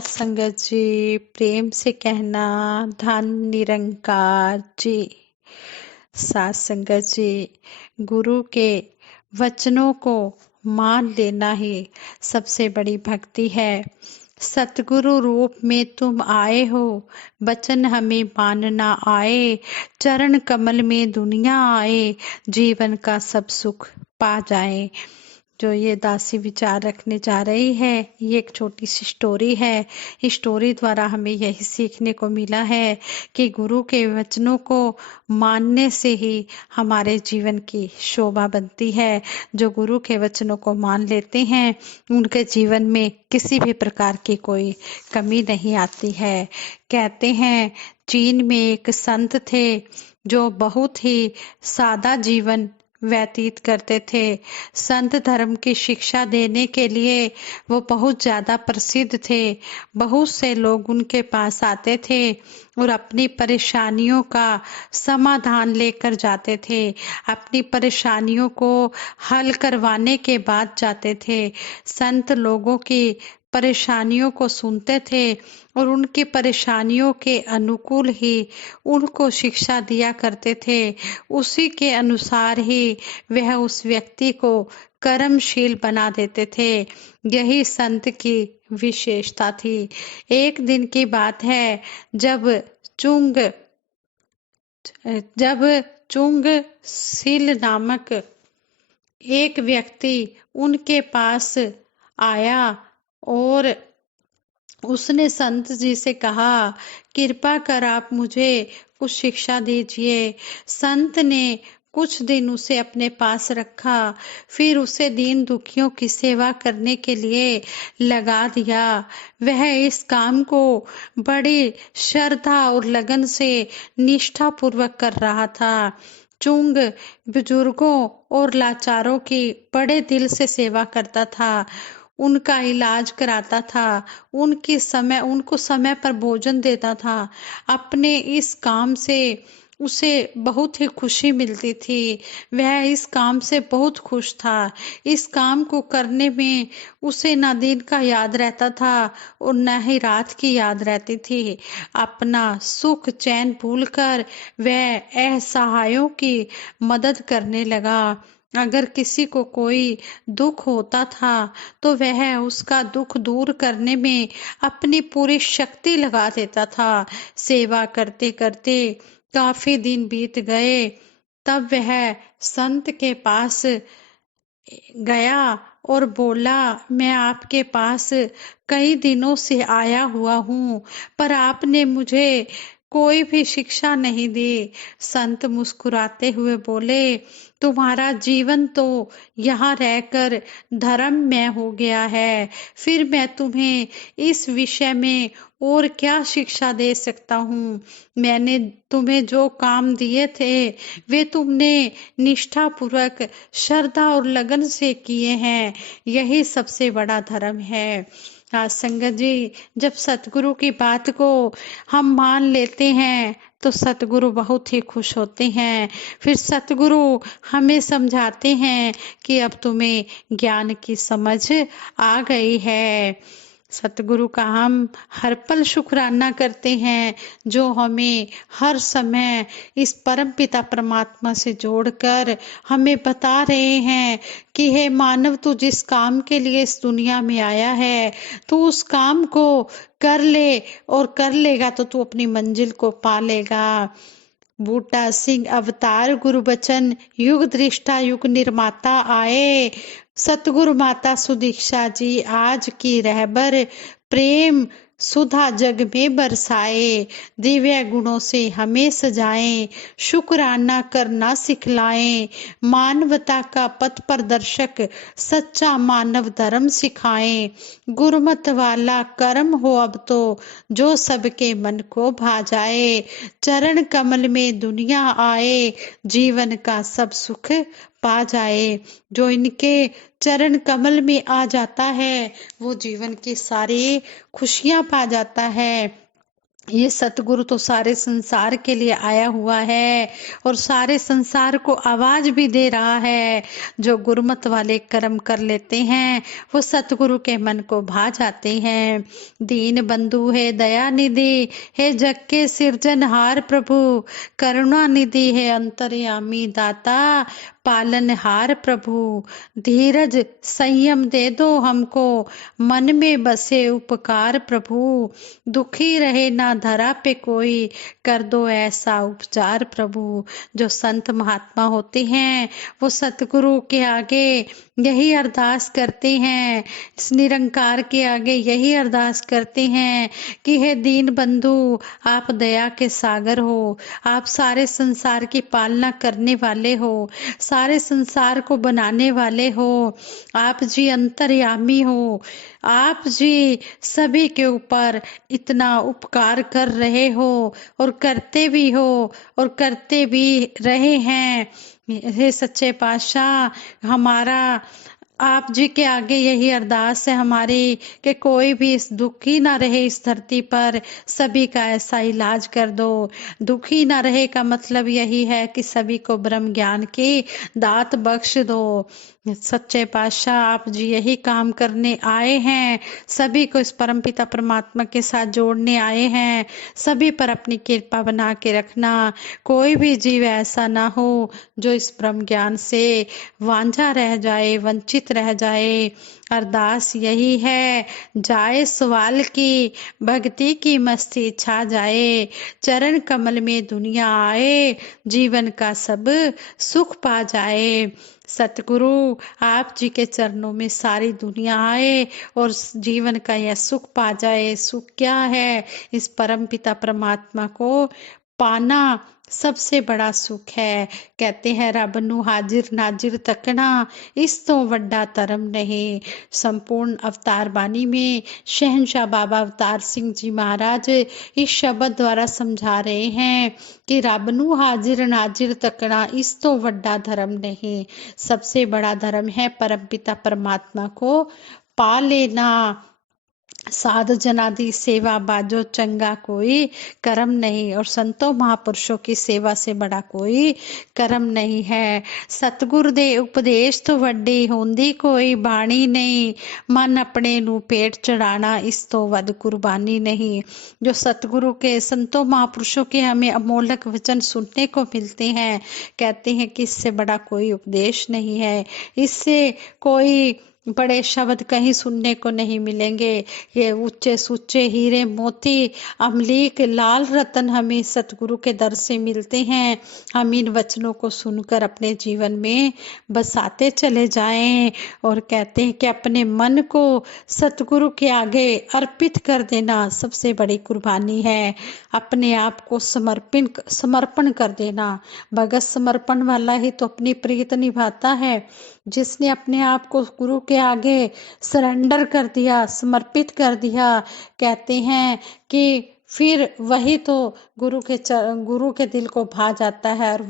संगत जी, प्रेम से कहना धन निरंकार जी। सात संगत जी, गुरु के वचनों को मान लेना ही सबसे बड़ी भक्ति है। सतगुरु रूप में तुम आए हो, वचन हमें मानना आए, चरण कमल में दुनिया आए, जीवन का सब सुख पा जाए। जो ये दासी विचार रखने जा रही है, ये एक छोटी सी स्टोरी है। इस स्टोरी द्वारा हमें यही सीखने को मिला है कि गुरु के वचनों को मानने से ही हमारे जीवन की शोभा बनती है। जो गुरु के वचनों को मान लेते हैं, उनके जीवन में किसी भी प्रकार की कोई कमी नहीं आती है। कहते हैं, चीन में एक संत थे जो बहुत ही सादा जीवन व्यतीत करते थे। संत धर्म की शिक्षा देने के लिए वो बहुत ज्यादा प्रसिद्ध थे। बहुत से लोग उनके पास आते थे और अपनी परेशानियों का समाधान लेकर जाते थे। अपनी परेशानियों को हल करवाने के बाद जाते थे। संत लोगों की परेशानियों को सुनते थे और उनकी परेशानियों के अनुकूल ही उनको शिक्षा दिया करते थे। उसी के अनुसार ही वह उस व्यक्ति को कर्मशील बना देते थे। यही संत की विशेषता थी। एक दिन की बात है, चुंग जब चुंग सील नामक एक व्यक्ति उनके पास आया और उसने संत जी से कहा, कृपा कर आप मुझे कुछ शिक्षा दीजिए। संत ने कुछ दिन उसे अपने पास रखा, फिर उसे दीन दुखियों की सेवा करने के लिए लगा दिया। वह इस काम को बड़ी श्रद्धा और लगन से निष्ठा पूर्वक कर रहा था। चुंग बुजुर्गों और लाचारों की बड़े दिल से सेवा करता था, उनका इलाज कराता था, उनको समय पर भोजन देता था। अपने इस काम से उसे बहुत ही खुशी मिलती थी। वह इस काम से बहुत खुश था। इस काम को करने में उसे न दिन का याद रहता था और न ही रात की याद रहती थी। अपना सुख चैन भूलकर वह असहायों की मदद करने लगा। अगर किसी को कोई दुख होता था तो वह उसका दुख दूर करने में अपनी पूरी शक्ति लगा देता था। सेवा करते करते काफी दिन बीत गए। तब वह संत के पास गया और बोला, मैं आपके पास कई दिनों से आया हुआ हूँ, पर आपने मुझे कोई भी शिक्षा नहीं दी। संत मुस्कुराते हुए बोले, तुम्हारा जीवन तो यहाँ रहकर धर्ममय हो गया है, फिर मैं तुम्हें इस विषय में और क्या शिक्षा दे सकता हूँ। मैंने तुम्हें जो काम दिए थे वे तुमने निष्ठा पूर्वक श्रद्धा और लगन से किए हैं, यही सबसे बड़ा धर्म है। संगत जी, जब सतगुरु की बात को हम मान लेते हैं तो सतगुरु बहुत ही खुश होते हैं। फिर सतगुरु हमें समझाते हैं कि अब तुम्हें ज्ञान की समझ आ गई है। सतगुरु का हम हर पल शुक्राना करते हैं, जो हमें हर समय इस परम पिता परमात्मा से जोड़कर हमें बता रहे हैं कि हे मानव, तू जिस काम के लिए इस दुनिया में आया है, तू उस काम को कर ले, और कर लेगा तो तू अपनी मंजिल को पा लेगा। बूटा सिंह अवतार गुरु बचन, युग दृष्टा युग निर्माता आए। सतगुरु माता सुदीक्षा जी आज की रहबर, प्रेम सुधा जग में बरसाए। दिव्य गुणों से हमें सजाएं, शुक्राना करना सिखलाएं। मानवता का पथ प्रदर्शक सच्चा मानव धर्म सिखाएं। गुरुमत वाला कर्म हो अब तो, जो सबके मन को भा जाए। चरण कमल में दुनिया आए, जीवन का सब सुख पा जाए। जो इनके चरण कमल में आ जाता है वो जीवन की सारी खुशियां पा जाता है। ये सतगुरु तो सारे संसार के लिए आया हुआ है और सारे संसार को आवाज भी दे रहा है। जो गुरुमत वाले कर्म कर लेते हैं वो सतगुरु के मन को भा जाते हैं। दीन बंधु है दया निधि है जग के सिरजनहार प्रभु, करुणा निधि है अंतर्यामी दाता पालनहार प्रभु। धीरज संयम दे दो हमको, मन में बसे उपकार प्रभु। दुखी रहे ना धरा पे कोई, कर दो ऐसा उपचार प्रभु। जो संत महात्मा होते हैं वो सतगुरु के आगे यही अरदास करते हैं, इस निरंकार के आगे यही अरदास करते हैं कि हे दीन बंधु, आप दया के सागर हो, आप सारे संसार की पालना करने वाले हो, सारे संसार को बनाने वाले हो, आप जी अंतर्यामी हो, आप जी सभी के ऊपर इतना उपकार कर रहे हो और करते भी हो और करते भी रहे हैं। हे सच्चे पातशाह, हमारा आप जी के आगे यही अरदास है हमारी कि कोई भी इस दुखी ना रहे इस धरती पर, सभी का ऐसा इलाज कर दो। दुखी ना रहे का मतलब यही है कि सभी को ब्रह्म ज्ञान की दात बख्श दो। सच्चे पातशाह, आप जी यही काम करने आए हैं, सभी को इस परमपिता परमात्मा के साथ जोड़ने आए हैं। सभी पर अपनी कृपा बना के रखना, कोई भी जीव ऐसा ना हो जो इस ब्रह्म ज्ञान से वांझा रह जाए, वंचित रह जाए। अरदास यही है, जाए सवाल की भक्ति की मस्ती छा जाए, चरण कमल में दुनिया आए, जीवन का सब सुख पा जाए। सतगुरु, आप जी के चरणों में सारी दुनिया आए और जीवन का यह सुख पा जाए। सुख क्या है? इस परम पिता परमात्मा को पाना सबसे बड़ा सुख है। कहते हैं रब नू हाजिर नाजिर तकना, इस तो वड्डा धर्म नहीं। संपूर्ण अवतार बानी में शहंशाह बाबा अवतार सिंह जी महाराज इस शब्द द्वारा समझा रहे हैं कि रब नू हाजिर नाजिर तकना, इस तो वड्डा धर्म नहीं। सबसे बड़ा धर्म है परमपिता परमात्मा को पा लेना। साध जना दी सेवा बाजो चंगा कोई कर्म नहीं, और संतों महापुरुषों की सेवा से बड़ा कोई कर्म नहीं है। सतगुर दे उपदेश तो वड्डी होंदी कोई बाणी नहीं, मन अपने नू पेट चढ़ाना इस तो वध कुर्बानी नहीं। जो सतगुरु के संतों महापुरुषों के हमें अमोलक वचन सुनने को मिलते हैं, कहते हैं कि इससे बड़ा कोई उपदेश नहीं है, इससे कोई बड़े शब्द कहीं सुनने को नहीं मिलेंगे। ये ऊंचे सूचे हीरे मोती अमलीक लाल रतन हमें सतगुरु के दर से मिलते हैं। हम इन वचनों को सुनकर अपने जीवन में बसाते चले जाएं और कहते हैं कि अपने मन को सतगुरु के आगे अर्पित कर देना सबसे बड़ी कुर्बानी है। अपने आप को समर्पण कर देना। भगत समर्पण वाला ही तो अपनी प्रीत निभाता है। जिसने अपने आप को गुरु के आगे सरेंडर कर दिया, समर्पित कर दिया, कहते हैं कि फिर वही तो गुरु के दिल को भा जाता है और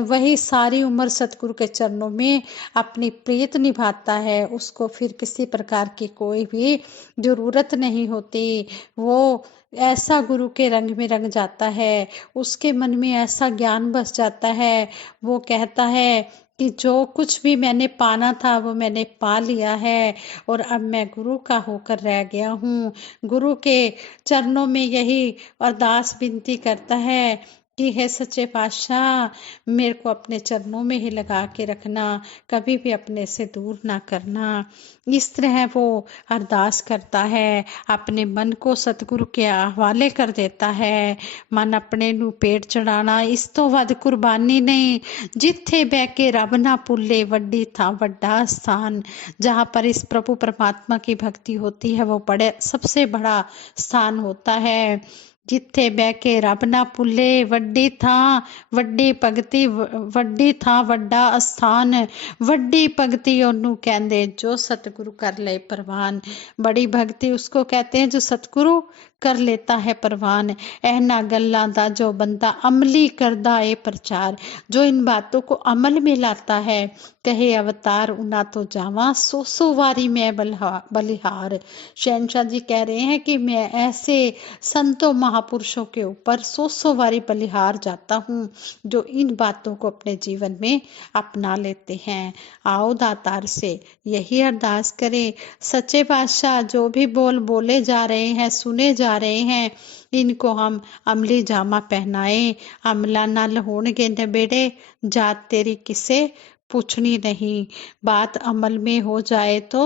वही सारी उम्र सतगुरु के चरणों में अपनी प्रीत निभाता है। उसको फिर किसी प्रकार की कोई भी जरूरत नहीं होती। वो ऐसा गुरु के रंग में रंग जाता है, उसके मन में ऐसा ज्ञान बस जाता है। वो कहता है कि जो कुछ भी मैंने पाना था वो मैंने पा लिया है और अब मैं गुरु का होकर रह गया हूँ। गुरु के चरणों में यही अरदास विनती करता है कि हे सच्चे पातशाह, मेरे को अपने चरणों में ही लगा के रखना, कभी भी अपने से दूर ना करना। इस तरह वो अरदास करता है, अपने मन को सतगुरु के हवाले कर देता है। मन अपने नू पेट चढ़ाना इस तो वध कुर्बानी नहीं, जिथे बह के रब ना भुले वड्डी था वड्डा स्थान। जहाँ पर इस प्रभु परमात्मा की भक्ति होती है वो बड़े सबसे बड़ा स्थान होता है। जिथे बह के रब ना भुले वड्डी था वड्डी भगती, वड्डी था वड्डा अस्थान। वड्डी भगती ओनू कहंदे जो सतगुरु कर ले प्रवान। बड़ी भक्ति उसको कहते हैं जो सतगुरु कर लेता है परवान। एहना गल्लां दा जो बंदा अमली करदा ए प्रचार, जो इन बातों को अमल में लाता है, कहे अवतार उना तो जावा, सो सो वारी मैं बलिहार। शहनशाह जी कह रहे हैं कि मैं ऐसे संतों महापुरुषों के ऊपर सौ सौ वारी बलिहार जाता हूँ जो इन बातों को अपने जीवन में अपना लेते हैं। आओ दातार से यही अरदास करें, सच्चे बादशाह जो भी बोल बोले जा रहे हैं, सुने जा रहे हैं, इनको हम अमली जामा पहनाए। अमला नाल होणगे नबेड़े, जात तेरी किसे पूछनी नहीं। बात अमल में हो जाए तो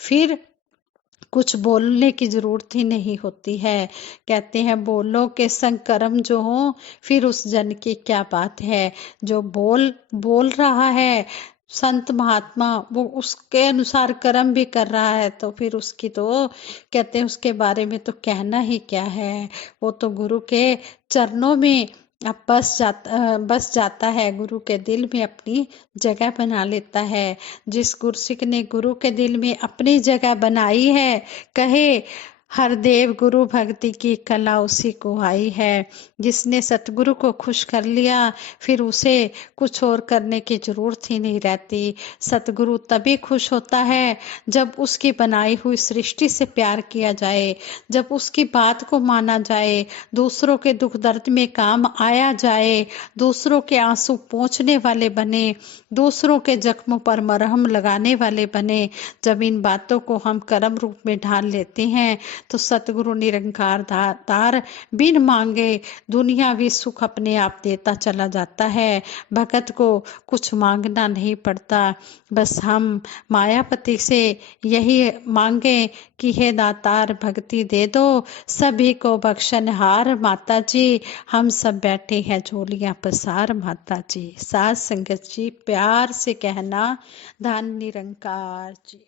फिर कुछ बोलने की जरूरत ही नहीं होती है। कहते हैं बोलो के संग कर्म जो हो, फिर उस जन की क्या बात है। जो बोल रहा है संत महात्मा, वो उसके अनुसार कर्म भी कर रहा है, तो फिर उसकी तो कहते हैं उसके बारे में तो कहना ही क्या है। वो तो गुरु के चरणों में अब बस जाता है, गुरु के दिल में अपनी जगह बना लेता है। जिस गुरसिक ने गुरु के दिल में अपनी जगह बनाई है, कहे हर देव गुरु भक्ति की कला उसी को आई है। जिसने सतगुरु को खुश कर लिया, फिर उसे कुछ और करने की जरूरत ही नहीं रहती। सतगुरु तभी खुश होता है जब उसकी बनाई हुई सृष्टि से प्यार किया जाए, जब उसकी बात को माना जाए, दूसरों के दुख दर्द में काम आया जाए, दूसरों के आंसू पोंछने वाले बने, दूसरों के जख्मों पर मरहम लगाने वाले बने। जब इन बातों को हम कर्म रूप में ढाल लेते हैं, तो सतगुरु निरंकार दातार बिन मांगे दुनियावी सुख अपने आप देता चला जाता है। भगत को कुछ मांगना नहीं पड़ता, बस हम मायापति से यही मांगे कि हे दातार भक्ति दे दो, सभी को बख्शनहार माता जी, हम सब बैठे हैं झोलियां पसार माता जी। साथ संगत जी प्यार से कहना, धन निरंकार जी।